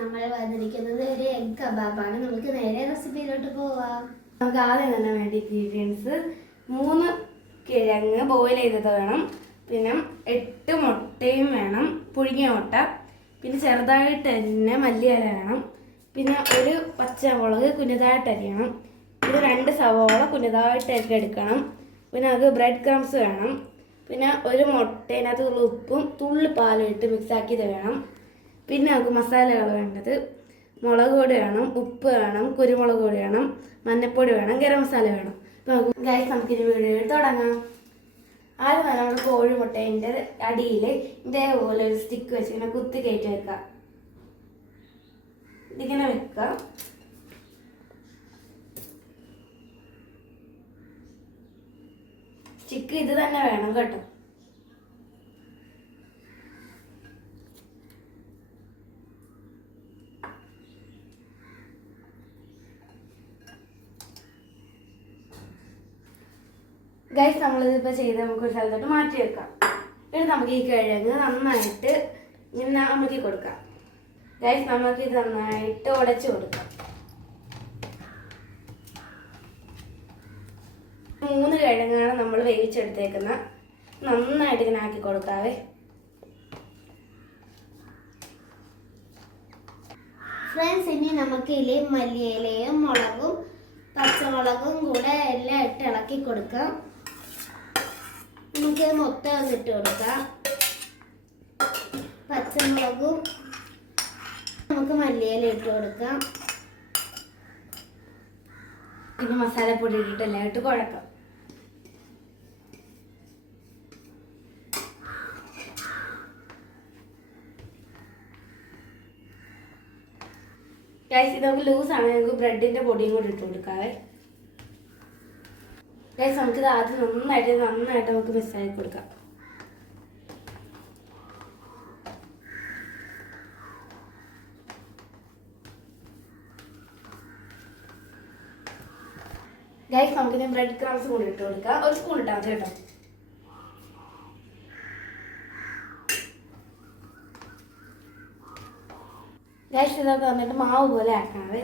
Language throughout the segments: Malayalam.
നമ്മൾ വന്നിരിക്കുന്നത് ഒരു എഗ് കബാബാണ്. നമുക്ക് നേരെ റെസിപ്പിയിലോട്ട് പോവാം. നമുക്ക് ആദ്യം തന്നെ വേണ്ട ഇൻഗ്രീഡിയൻസ് 3 കിഴങ്ങ് ബോയിൽ ചെയ്തത് വേണം, പിന്നെ 8 മുട്ടയും വേണം, പുഴുങ്ങിയ മുട്ട, പിന്നെ ചെറുതായിട്ട് തന്നെ മല്ലിയില വേണം, പിന്നെ ഒരു പച്ചമുളക് കുഞ്ഞതായിട്ട് അരിയണം, പിന്നെ 2 സവോള കുഞ്ഞതായിട്ട് എടുക്കണം, പിന്നെ അത് ബ്രെഡ് ക്രംസ് വേണം, പിന്നെ ഒരു മുട്ടേനകത്ത് ഉപ്പും തുള്ളി പാലും ഇട്ട് മിക്സാക്കിയത് വേണം. പിന്നെ നമുക്ക് മസാലകൾ വേണ്ടത് മുളക് പൊടി വേണം, ഉപ്പ് വേണം, കുരുമുളക് പൊടി വേണം, മഞ്ഞൾപ്പൊടി വേണം, ഗരം മസാല വേണം. അപ്പോൾ ഗൈസ് നമുക്കിനി വീഡിയോ തുടങ്ങാം. ആദ്യം തന്നെ നമ്മൾ കോഴിമുട്ടേൻ്റെ അടിയിൽ ഇതേപോലെ ഒരു സ്റ്റിക്ക് വെച്ച് ഇങ്ങനെ കുത്തി കയറ്റി വെക്കാം. ഇതിങ്ങനെ വെക്കാം. സ്റ്റിക്ക് ഇത് തന്നെ വേണം കേട്ടോ. ഗൈസ് നമ്മളിതിപ്പോൾ ചെയ്ത് നമുക്ക് ഒരു സ്ഥലത്തോട്ട് മാറ്റി വെക്കാം. എന്നിട്ട് നമുക്ക് ഈ കിഴങ്ങ് നന്നായിട്ട് ഇങ്ങനെ അമക്കി കൊടുക്കാം. ഗൈസ് നമുക്ക് ഇത് നന്നായിട്ട് ഉടച്ചു കൊടുക്കാം. 3 കിഴങ്ങാണ് നമ്മൾ വേവിച്ചെടുത്തേക്കുന്ന. നന്നായിട്ട് ഇങ്ങനെ ആക്കി കൊടുക്കാവേ. ഫ്രണ്ട്സ്, ഇനി നമുക്ക് ഇതിൽ മല്ലിയിലയും മുളകും പച്ചമുളകും കൂടെ എല്ലാം ഇട്ട് ഇളക്കി കൊടുക്കാം. നമുക്ക് മൊത്തം ഇട്ട് കൊടുക്കാം. പച്ചമുളകും നമുക്ക് മല്ലിയില ഇട്ട് കൊടുക്കാം. പിന്നെ മസാലപ്പൊടി ഇട്ടിട്ട് എല്ലാം ഇട്ട് കുഴക്കാം. ഗൈസ് ഇത് നമുക്ക് ലൂസാണ്, നമുക്ക് ബ്രെഡിൻ്റെ പൊടിയും കൂടി ഇട്ട് കൊടുക്കാവേ. ഗൈസ് നമുക്കിത് ആദ്യം നന്നായിട്ട് നമുക്ക് മിക്സാക്കി കൊടുക്കാം. ഗൈസ് നമുക്കിത് ബ്രെഡ് ക്രംസ് കൂടി ഇട്ട് കൊടുക്കാം. ഒരു സ്പൂൺ ഇട്ടാൽ മതി കേട്ടോ. ഗൈസ് ഇതൊക്കെ വന്നിട്ട് മാവ് പോലെ ആക്കണത്.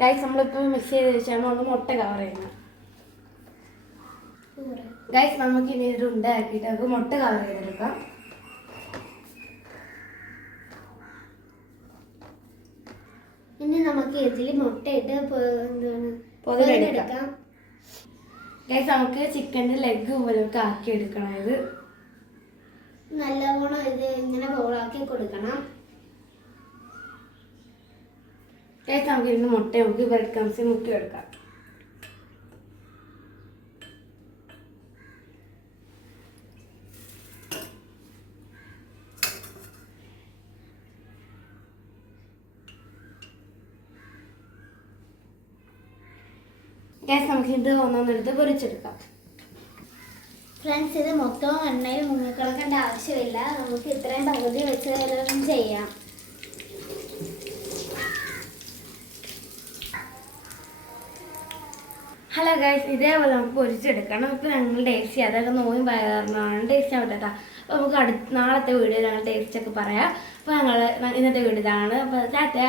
ഗൈസ് നമ്മളിപ്പോൾ മിക്സ് ചെയ്ത് വെച്ചാണ് ഒന്ന് മുട്ട കവർ ചെയ്യുന്നത്. ഗൈസ് നമുക്ക് ഇനി ഇത് ഉണ്ടാക്കിയിട്ട് നമുക്ക് മുട്ട കവർ ചെയ്തെടുക്കാം. ഇനി നമുക്ക് ഇതിൽ മുട്ടയിട്ട് പൊതിരെടുക്കാം. ഗൈസ് നമുക്ക് ചിക്കൻ്റെ ലെഗ് പോലെയൊക്കെ ആക്കി എടുക്കണം. ഇത് നല്ലവണ്ണം ഇത് ഇങ്ങനെ ബോളാക്കി കൊടുക്കണം. ഗൈസ് നമുക്ക് ഇരുന്ന് മുട്ട നമുക്ക് ബ്രെഡ് ക്രംസിൽ മുക്കി എടുക്കാം. ഗൈസ് നമുക്ക് ഇത് ഒന്നൊന്നെടുത്ത് പൊരിച്ചെടുക്കാം. ഫ്രണ്ട്സ്, ഇത് മൊത്തം എണ്ണയിൽ മുങ്ങിക്കിളക്കേണ്ട ആവശ്യമില്ല. നമുക്ക് ഇത്രയും പകുതി വെച്ച് എല്ലാം ചെയ്യാം. ഹലോ ഗൈസ്, ഇതേപോലെ നമുക്ക് പൊരിച്ചെടുക്കണം. ഇപ്പോൾ ഞങ്ങൾ ടേസ്റ്റ് ചെയ്യാം. അതൊക്കെ നോയും കാരണമാണ് ടേസ്റ്റ് ചെയ്യാൻ പറ്റാത്ത. അപ്പോൾ നമുക്ക് നാളത്തെ വീഡിയോയിൽ ഞങ്ങൾ ടേസ്റ്റൊക്കെ പറയാം. അപ്പോൾ ഞങ്ങൾ ഇന്നത്തെ വീഡിയോ ഇതാണ്. അപ്പോൾ ടാറ്റാ.